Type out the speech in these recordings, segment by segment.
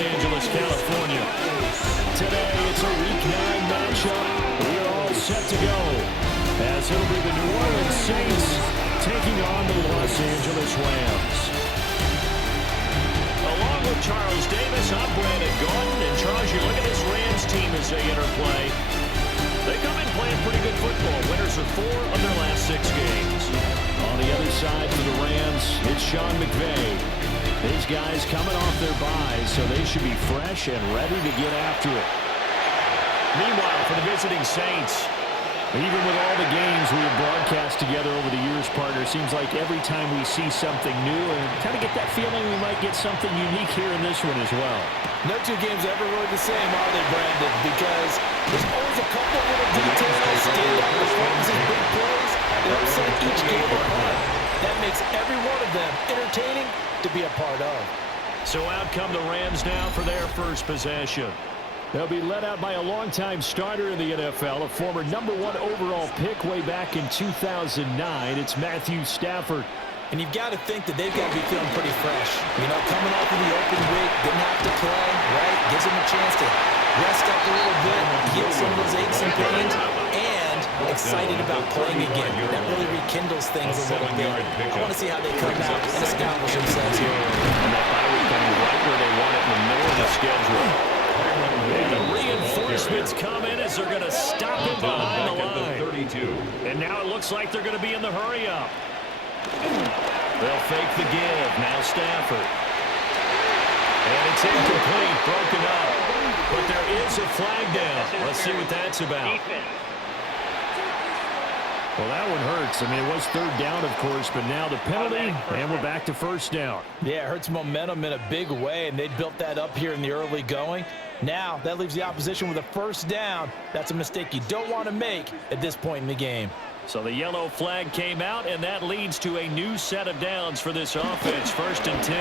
Angeles, California. Today, it's a Week 9 matchup. We're all set to go, as it'll be the New Orleans Saints taking on the Los Angeles Rams. Along with Charles Davis, I'm Brandon Gaudin. And Charles, you look at this Rams team as they interplay. They come in playing pretty good football. Winners of 4 of their last 6 games. On the other side for the Rams, it's Sean McVay. His guys coming off their byes, so they should be fresh and ready to get after it. Meanwhile, for the visiting Saints, even with all the games we have broadcast together over the years, partner, seems like every time we see something new, and kind of get that feeling we might get something unique here in this one as well. No two games ever really the same, are they, Brandon? Because there's always a couple of little details, standout performances, big plays that upset each game apart. That makes every one of them entertaining to be a part of. So out come the Rams now for their first possession. They'll be led out by a longtime starter in the NFL, a former #1 overall pick way back in 2009. It's Matthew Stafford. And you've got to think that they've got to be feeling pretty fresh. You know, coming off of the open week, didn't have to play, right? Gives them a chance to rest up a little bit, heal some of those aches and pains, and excited about playing again. That really rekindles things a little bit. I want to see how they come out and establish themselves here. And that bye week coming right where they want it in the middle of the schedule. And the reinforcements come in as they're going to stop him behind the line. And now it looks like they're going to be in the hurry-up. They'll fake the give. Now Stafford. And it's incomplete, broken up. But there is a flag down. Let's see what that's about. Well, that one hurts. I mean, it was 3rd down, of course, but now the penalty, and we're back to 1st down. Yeah, it hurts momentum in a big way, and they built that up here in the early going. Now, that leaves the opposition with a 1st down. That's a mistake you don't want to make at this point in the game. So the yellow flag came out, and that leads to a new set of downs for this offense. 1st and 10.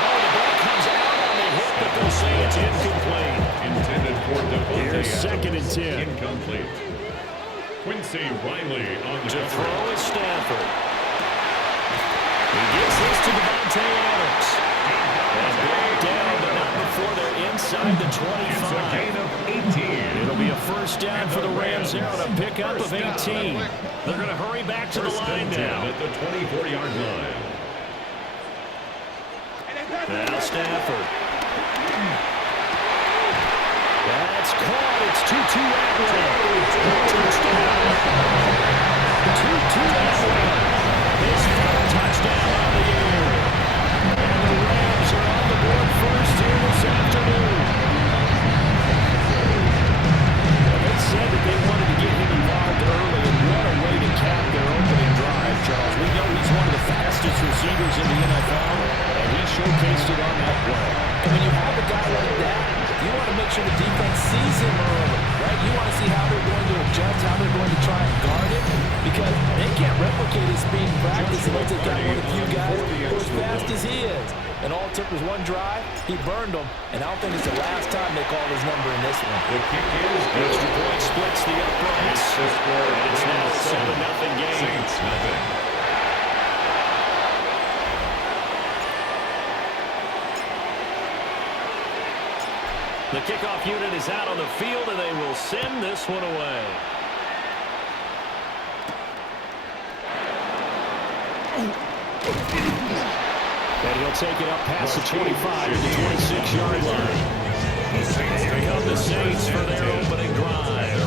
Oh, the ball comes out on the hit, but they'll say it's incomplete. Intended for Devontae Here's 2nd and 10. Incomplete. Quincy Riley on the to throw is Stafford. He gets this to Devontae Adams. And brought down, but not before they're inside the 25. It's a gain of 18. It'll be a 1st down for the Rams there on a pickup of 18. They're going to hurry back to the line now. At the 24-yard line. Now Stafford. That's caught. It's 2-2 Touchdown. 2-2 His 3rd touchdown on the year. And the Rams are on the board first here this afternoon. They said that they wanted to get him involved early, and what a way to cap their opening drive, Charles. We know he's one of the fastest receivers in the NFL, and he showcased it on that play. And when you have a guy like that, you want to make sure the defense sees him early, right? You want to see how they're going to adjust, how they're going to try and guard him, because they can't replicate his speed in practice unless they've got one of the few guys who are as fast as he is. And all it took was one drive. He burned them, and I don't think it's the last time they called his number in this one. The kick is good. Extra point splits the uprights. And it's now a 7-0 game. Saints nothing. The kickoff unit is out on the field, and they will send this one away. And he'll take it up past the 25 to the 26-yard line. Here come the Saints for their opening drive.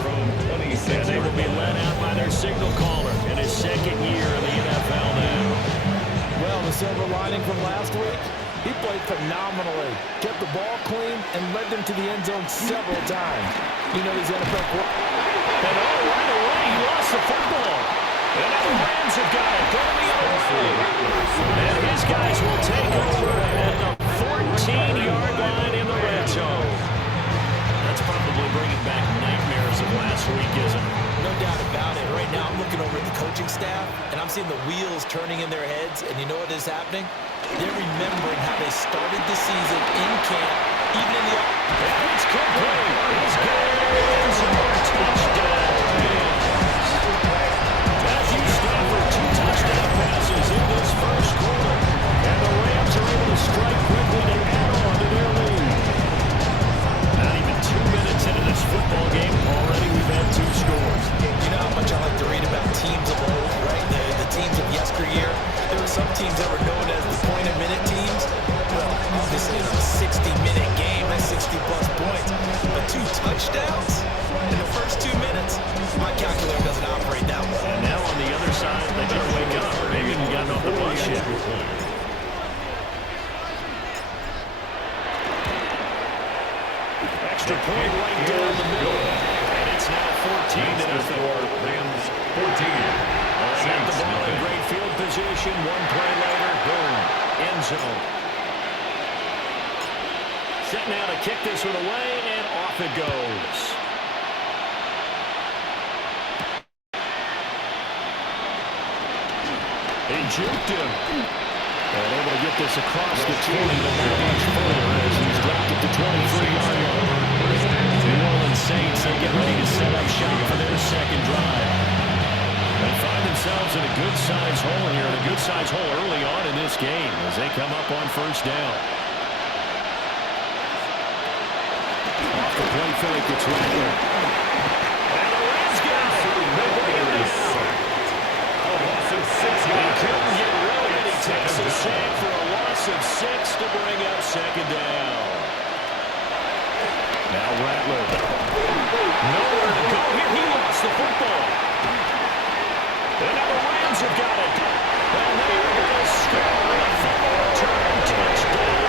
And they will be led out by their signal caller in his 2nd year in the NFL now. Well, the silver lining from last week, he played phenomenally, kept the ball clean, and led them to the end zone several times. You know he's NFL quarterback. And right away, he lost the football. And now the Rams have got it. Going the other way. And his guys will take over at the 14-yard line in the red zone. That's probably bringing back nightmares of last week, isn't it? No doubt about it. Right now, I'm looking over at the coaching staff, and I'm seeing the wheels turning in their heads. And you know what is happening? They're remembering how they started the season in camp, even in the... And it's complete. It's good. Touchdown. Matthew Stafford, 2 touchdown passes in this first quarter. And the Rams are able to strike quickly to 2 touchdowns in the first 2 minutes? My calculator doesn't operate that way. And now on the other side, they better wake up. They haven't gotten off the bus yet. Extra point right down the middle. And it's now 14-0. Rams 14. Got the ball in great field position. One play later, boom, end zone. Set now to kick this one away, and off it goes. He juked him. And able to get this across the 20 to not much further as he's dropped it to 23-yard line. New Orleans Saints, they get ready to set up shop for their second drive. They find themselves in a good-sized hole here, and a good-sized hole early on in this game as they come up on first down. Off the play fake, it's Rattler. And the Rams got it. They bring it down. A loss of 6 He yards. couldn't get rid of it. He takes a sack for a loss of 6 to bring up second down. Now Rattler. Nowhere to go here. He lost the football. And now the Rams have got it. And they are going to score a fumble return touchdown.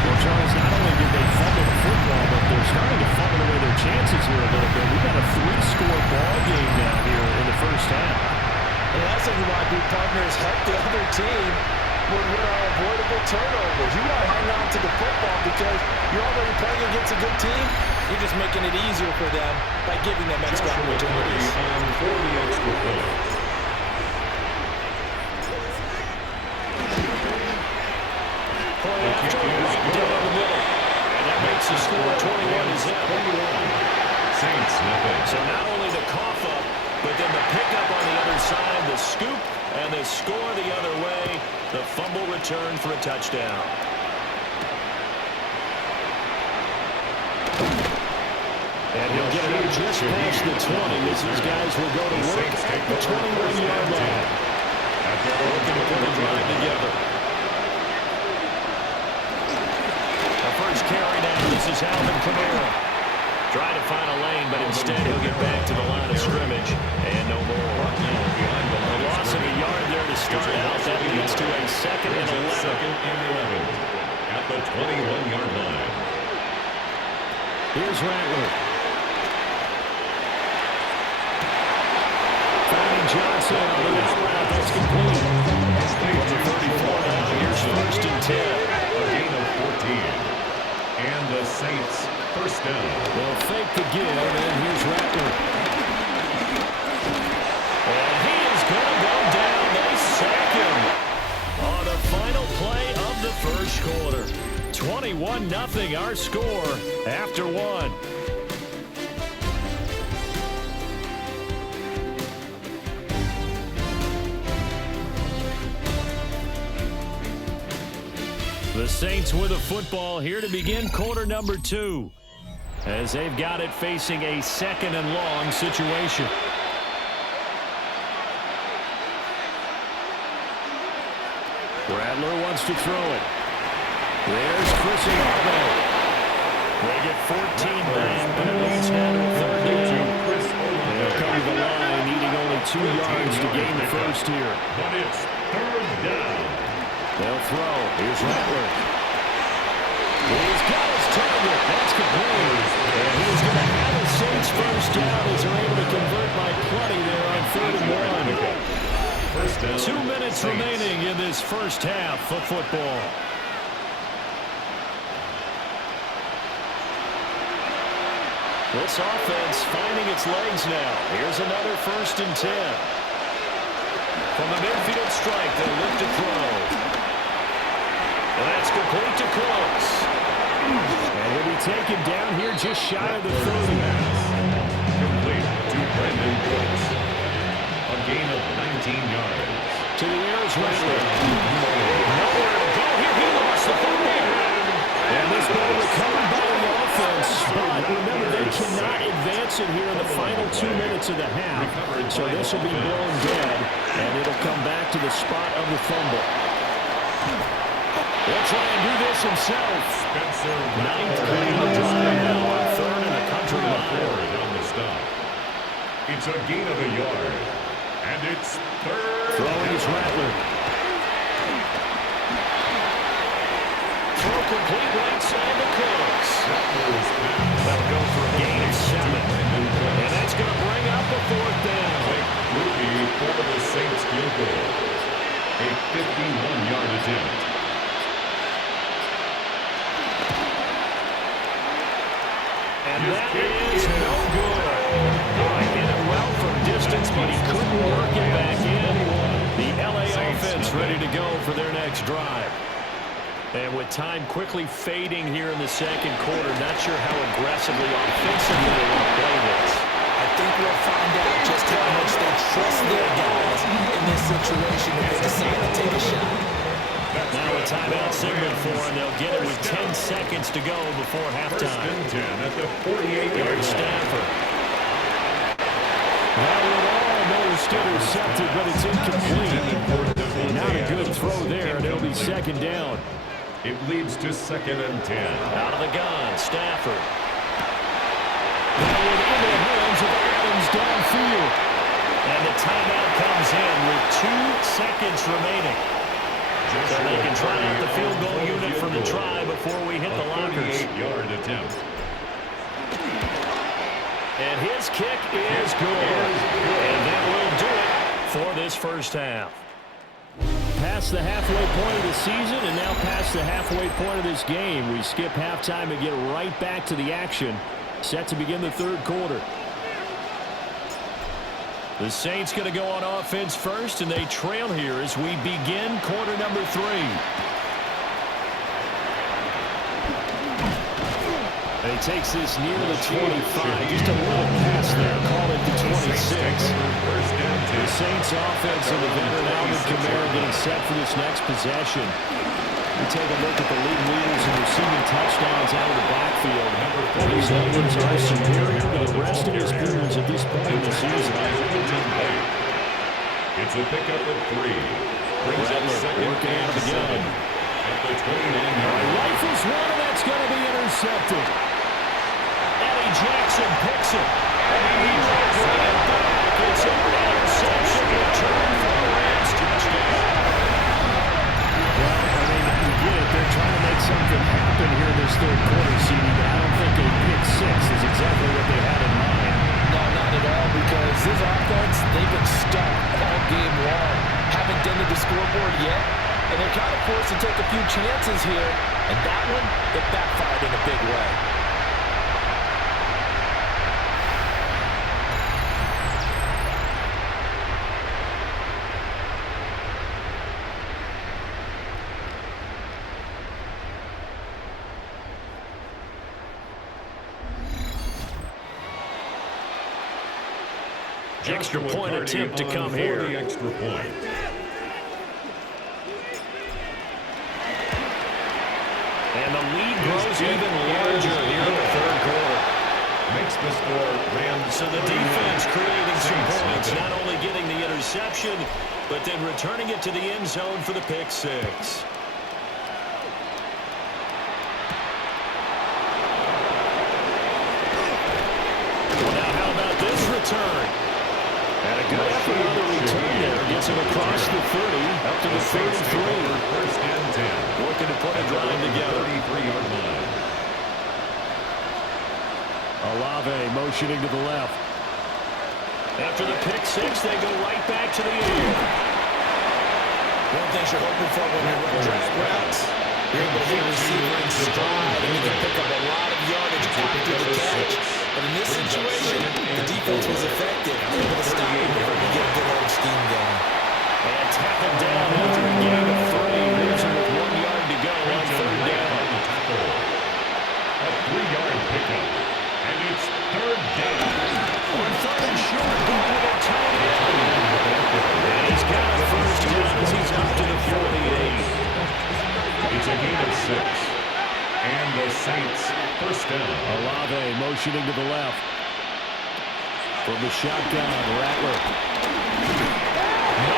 Well, Charles, not only did they fumble the football, but they're starting to fumble away their chances here a little bit. We've got a 3-score ball game now here in the first half. And that's what you want to do, partners. Help the other team with our avoidable turnovers. You got to hang on to the football because you're already playing against a good team. You're just making it easier for them by giving them extra opportunities. For the extra point. Play after, right down the middle. And that makes the score 21-0. Saints nothing. So not only the cough up, but then the pickup on the other side, the scoop, and the score the other way. The fumble return for a touchdown. And he'll get it up just past the 20 as these guys will go to work at the 21-yard line. Looking to put the drive together. The first carry down. This is Alvin Kamara. Trying to find a lane, but instead he'll get back to the line of scrimmage. And no more. A loss of a yard there to start out. That leads to a second and 11. Second and 11 at the 21-yard line. Here's Rattler. Finding Johnson on the out route. That's complete. From the 34 now. Here's first and 10. A gain of 14. And the Saints first down. They'll fake the give, and here's Rattler. And he is going to go down. They sack him on the final play of the first quarter. 21-0 our score after one. The Saints with a football here to begin quarter number 2. As they've got it facing a second and long situation. Rattler wants to throw it. There's Chris Olave. They get 14 back, but it leads now to a third down. They'll come to the line, needing only 2 yards to gain the first here. But it's third down. They'll throw. Here's Rattler. He's got his target. That's complete. And he's going to have the Saints first down as they're able to convert by plenty there on 3rd and 1. First down. 2 minutes Saints. remaining in this first half of football. This offense finding its legs now. Here's another first and 10. From the midfield strike, they'll look to throw. And that's complete to Close. And he'll be taken down here just shy of the 30. Complete to Brandon Brooks. A gain of 19 yards. To the air is Rattler. Nowhere to go here. He lost the football. And this ball recovered by the offense. But remember, they cannot advance it here in the final 2 minutes of the half. So this will be blown dead And it'll come back to the spot of the fumble. He'll try and do this himself. Ninth play of the drive now on 3rd and a country line. On the stop. It's a gain of a yard. And it's 3rd. Throwing is Rattler. Throw complete right side to Cooks. That'll go for a gain of 7. And that's going to bring up a 4th down. Ruby for the Saints field goal. A 51-yard attempt. And that is no good. He hit it well from distance, but he couldn't work it back in. The LA offense ready to go for their next drive. And with time quickly fading here in the second quarter, not sure how aggressively, offensively they want to play this. I think we'll find out just how much they trust their guys in this situation if they decide to take a shot. Now a timeout signal for them. They'll get it with 10 seconds to go before halftime. 1st and 10 at the 48-yard line. Stafford. That one almost intercepted, but it's incomplete. Not a good throw there, and it'll be 2nd down. It leads to 2nd and 10. Out of the gun, Stafford. That one into the hands of Adams downfield. And the timeout comes in with 2 seconds remaining. So they can try out the field goal unit from the try before we hit the lockers. 38-yard attempt. And his kick is good. And that will do it for this first half. Past the halfway point of the season and now past the halfway point of this game. We skip halftime and get right back to the action. Set to begin the 3rd quarter. The Saints going to go on offense first, and they trail here as we begin quarter number 3. And he takes this near the 25. Just a little pass there. Call it the 26. The Saints offense and the veteran Alvin Kamara getting set for this next possession. We take a look at the league leaders in receiving touchdowns out of the backfield. These numbers are superior to the rest of his peers at this point in the season. It's a pickup at 3. Brings up second working out of the gun. At the 29-yard line. Rifles one, and that's going to be intercepted. Eddie Jackson picks it. And he runs right back. It's an interception return for the Rams touchdown. Well, I mean, you get it. They're trying to make something happen here this 3rd quarter, CD, but I don't think a pick 6 is exactly what they had in mind. No, not at all, because this offense, they've been stuck all game long. Haven't dented the scoreboard yet, and they're kind of forced to take a few chances here. And that one, it backfired in a big way. Extra point attempt to come here. The extra point. And the lead grows even larger here in the 3rd quarter. Makes the score Rams. So the defense creating some points, not only getting the interception, but then returning it to the end zone for the pick 6. Now how about this return? And a good effort on the return there. Gets him across the 30, up to the 33. 1st and 10. Looking to put a drive together. 33-yard line. Olave motioning to the left. After the pick 6, they go right back to the air. One thing you're hoping for when you run drag routes, you're able to hit a receiver in stride, and you can pick up a lot of yardage after the catch. But in this situation, the defense was effective, able to stop him there and get a good old scheme going. And tackled down after a gain of 3. Losing with 1 yard to go on 3rd down. A 3-yard pickup. And it's 3rd down. On 3rd and short, going to tie it. And he's got a 1st down as he's up to the 48. It's a gain of 6. And the Saints 1st down. Olave motioning to the left. From the shotgun, Rattler. No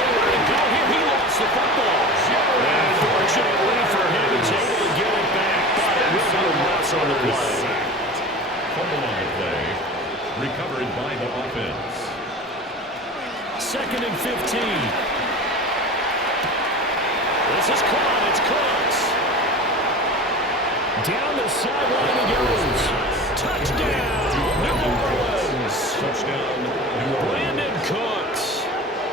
Down the sideline he goes. Touchdown, New Orleans. Touchdown, New Orleans. Brandon Cooks,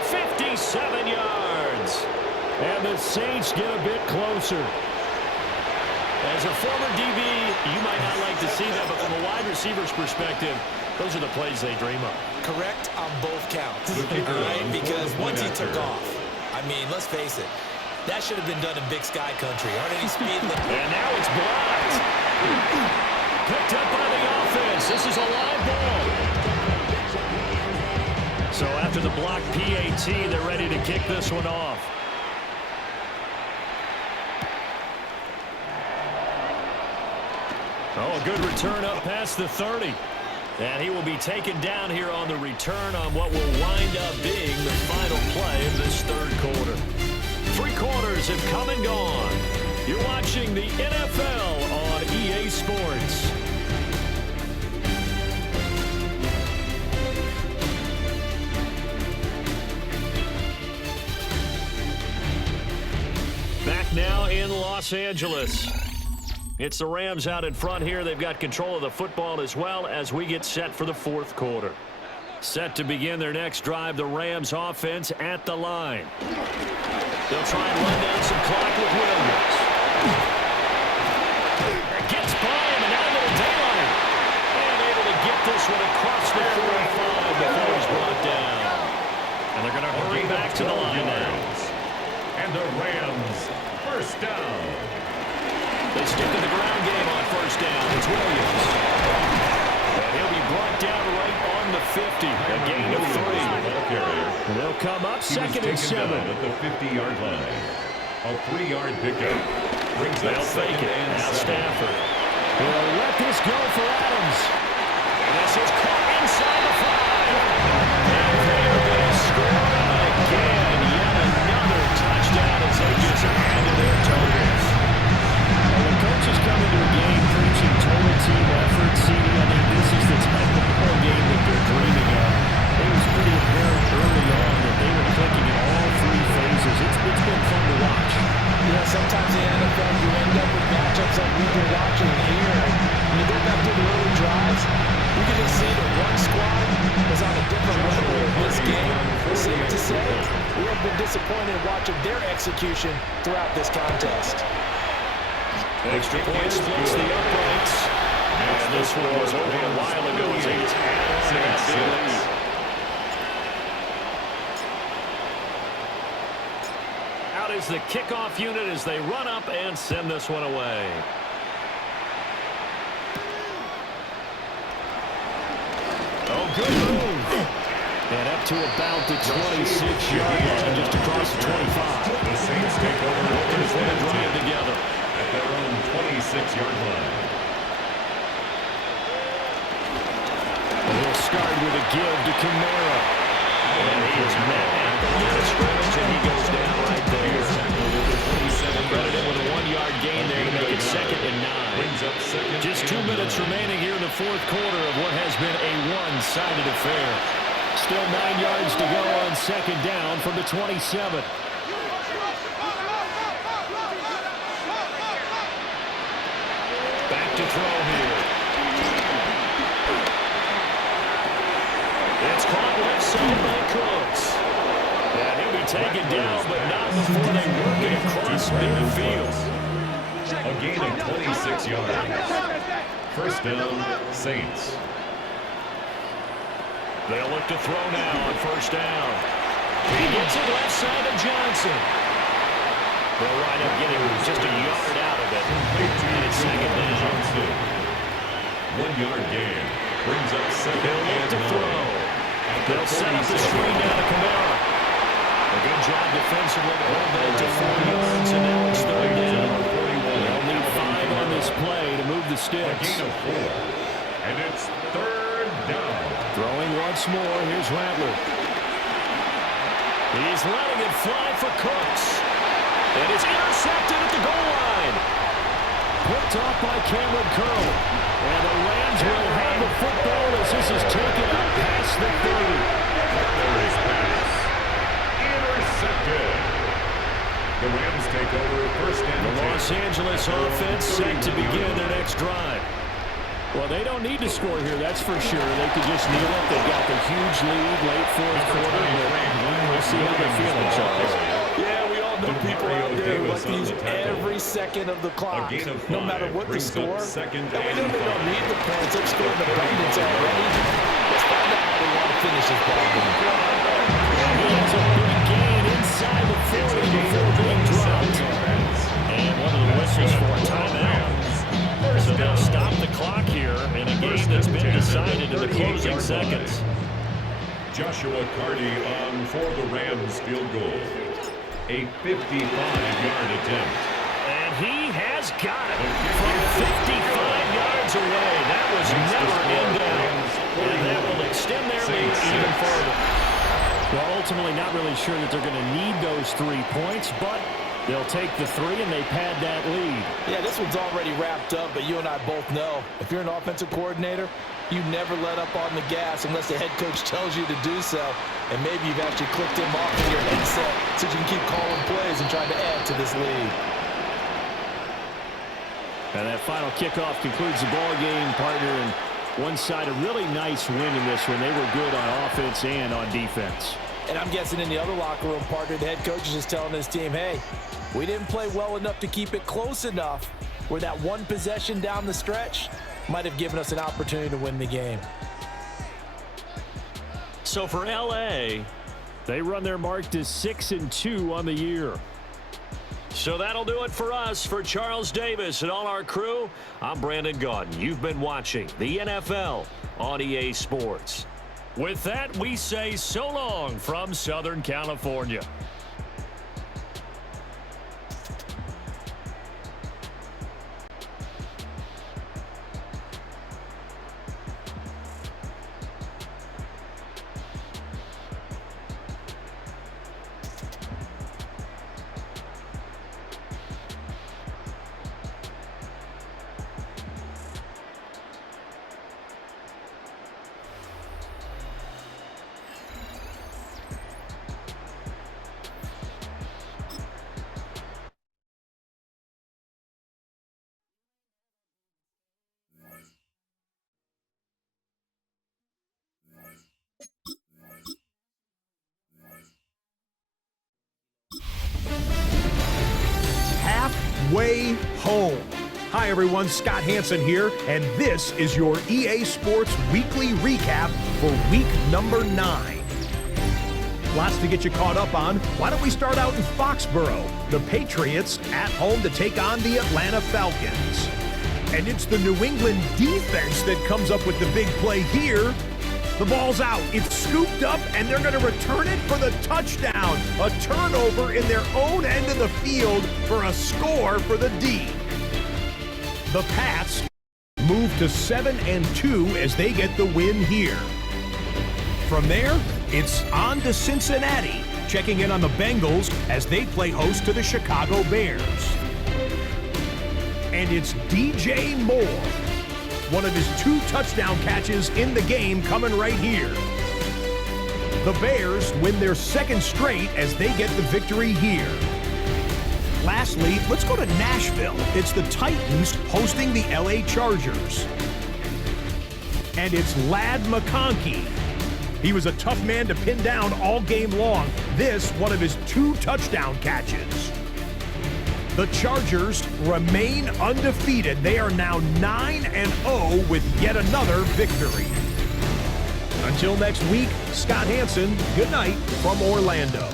57 yards. And the Saints get a bit closer. As a former DB, you might not like to see that, but from a wide receiver's perspective, those are the plays they dream of. Correct on both counts, right? Because once he took off, I mean, let's face it, that should have been done in Big Sky country. Aren't any speed limit? And now it's blocked. Picked up by the offense. This is a live ball. So after the block PAT, they're ready to kick this one off. Oh, a good return up past the 30. And he will be taken down here on the return on what will wind up being the final play of this third quarter. 3 quarters have come and gone. You're watching the NFL on EA Sports. Back now in Los Angeles. It's the Rams out in front here. They've got control of the football as well as we get set for the fourth quarter. Set to begin their next drive, the Rams offense at the line. They'll try and run down some clock with Williams. It gets by him and out of the daylight. And able to get this one across the 45 before he's brought down. And they're going to hurry back to the line now. And the Rams, first down. They stick to the ground game on first down. It's Williams. And he'll be brought down right on the 50. A gain of 3. They'll come up second and 7. At the 50-yard line. A 3-yard pickup. Brings They'll fake it. Now Stafford. They'll let this go for Adams. And this is caught inside the 5. And they're going to score again. Yet another touchdown as they just add to their totals. When coaches come into a game preaching total team effort, I mean, this is the type of ball game that they're dreaming of. It was pretty apparent early on that they were clicking in all 3 phases. It's been fun to watch. Yeah, sometimes in the NFL you end up with matchups like we've been watching here. When you go back to the early drives, you can just see that one squad was on a different level in this game. Safe to say, we have been disappointed watching their execution throughout this contest. Extra point splits the uprights. And this one was over a while ago as they just added that big lead. Out is the kickoff unit as they run up and send this one away. Oh, good move. And up to about the 26-yard line, just across the 25. The Saints take over. Looking for the drive together. At their own 26-yard line. And he'll start with a give to Kamara. And he is met at the line of scrimmage, and he goes down right there. Credited with a 1-yard gain there to make it 2nd and 9. Just 2 minutes remaining here in the fourth quarter of what has been a one-sided affair. Still 9 yards to go on 2nd down from the 27. Back to throw here. It's caught left side by Cooks. And he'll be taken down, but not before they work it across midfield. A gain of 26 yards. First down, Saints. They'll look to throw now on first down. He gets it left side of Johnson. They'll wind up getting just a yard out of it. And it's 2nd down. 1-yard gain. Brings up 2nd They'll look and to 9. throw. They'll set up the screen down to Kamara. A good job defensively to hold that to 4 yards, and now it's 3rd down. They'll need 5 on this play to move the A sticks. gain of 4. And it's 3rd down. Throwing once more, here's Rattler. He's letting it fly for Cooks. And it's intercepted at the goal line. Picked off by Cameron Curl. And the Rams will have the football as this is taken up past the 30. There is pass. Intercepted. The Rams take over first and The 10. Los Angeles offense set to begin their next drive. Well, they don't need to score here, that's for sure. They could just kneel it. They've got the huge lead late fourth quarter, but we'll see how they're feeling, Charles. Yeah, we all know people out there who like to use every second of the clock, no matter what the score. And we know they don't need the points. They've scored in abundance already. Let's find out how they want to finish this ball game. He has a big gain inside the 40 before being dropped. And one of the whistles for a timeout. So they'll stop the clock here in a game that's been decided in the closing seconds. Joshua Carty on for the Rams field goal. A 55-yard attempt. And he has got it from 55 yards away. That was never in doubt. And that will extend their lead even further. Well, ultimately not really sure that they're going to need those 3 points, but they'll take the 3 and they pad that lead. Yeah, this one's already wrapped up, but you and I both know if you're an offensive coordinator, you never let up on the gas unless the head coach tells you to do so. And maybe you've actually clicked him off in your headset so you can keep calling plays and trying to add to this lead. And that final kickoff concludes the ball game, partner. And one side, a really nice win in this one. They were good on offense and on defense. And I'm guessing in the other locker room, partner, the head coach is just telling his team, hey, we didn't play well enough to keep it close enough where that one possession down the stretch might have given us an opportunity to win the game. So for L.A., they run their mark to 6-2 on the year. So that'll do it for us. For Charles Davis and all our crew, I'm Brandon Gaudin. You've been watching the NFL on EA Sports. With that, we say so long from Southern California. Halfway home. Hi everyone, Scott Hansen here, and this is your EA Sports Weekly Recap for week number 9. Lots to get you caught up on. Why don't we start out in Foxborough? The Patriots at home to take on the Atlanta Falcons. And it's the New England defense that comes up with the big play here. The ball's out, it's scooped up, and they're going to return it for the touchdown. A turnover in their own end of the field for a score for the D. The Pats move to 7-2 as they get the win here. From there, it's on to Cincinnati, checking in on the Bengals as they play host to the Chicago Bears. And it's DJ Moore. One of his 2 touchdown catches in the game coming right here. The Bears win their 2nd straight as they get the victory here. Lastly, let's go to Nashville. It's the Titans hosting the LA Chargers. And it's Ladd McConkey. He was a tough man to pin down all game long. This, one of his 2 touchdown catches. The Chargers remain undefeated. They are now 9-0 with yet another victory. Until next week, Scott Hansen, good night from Orlando.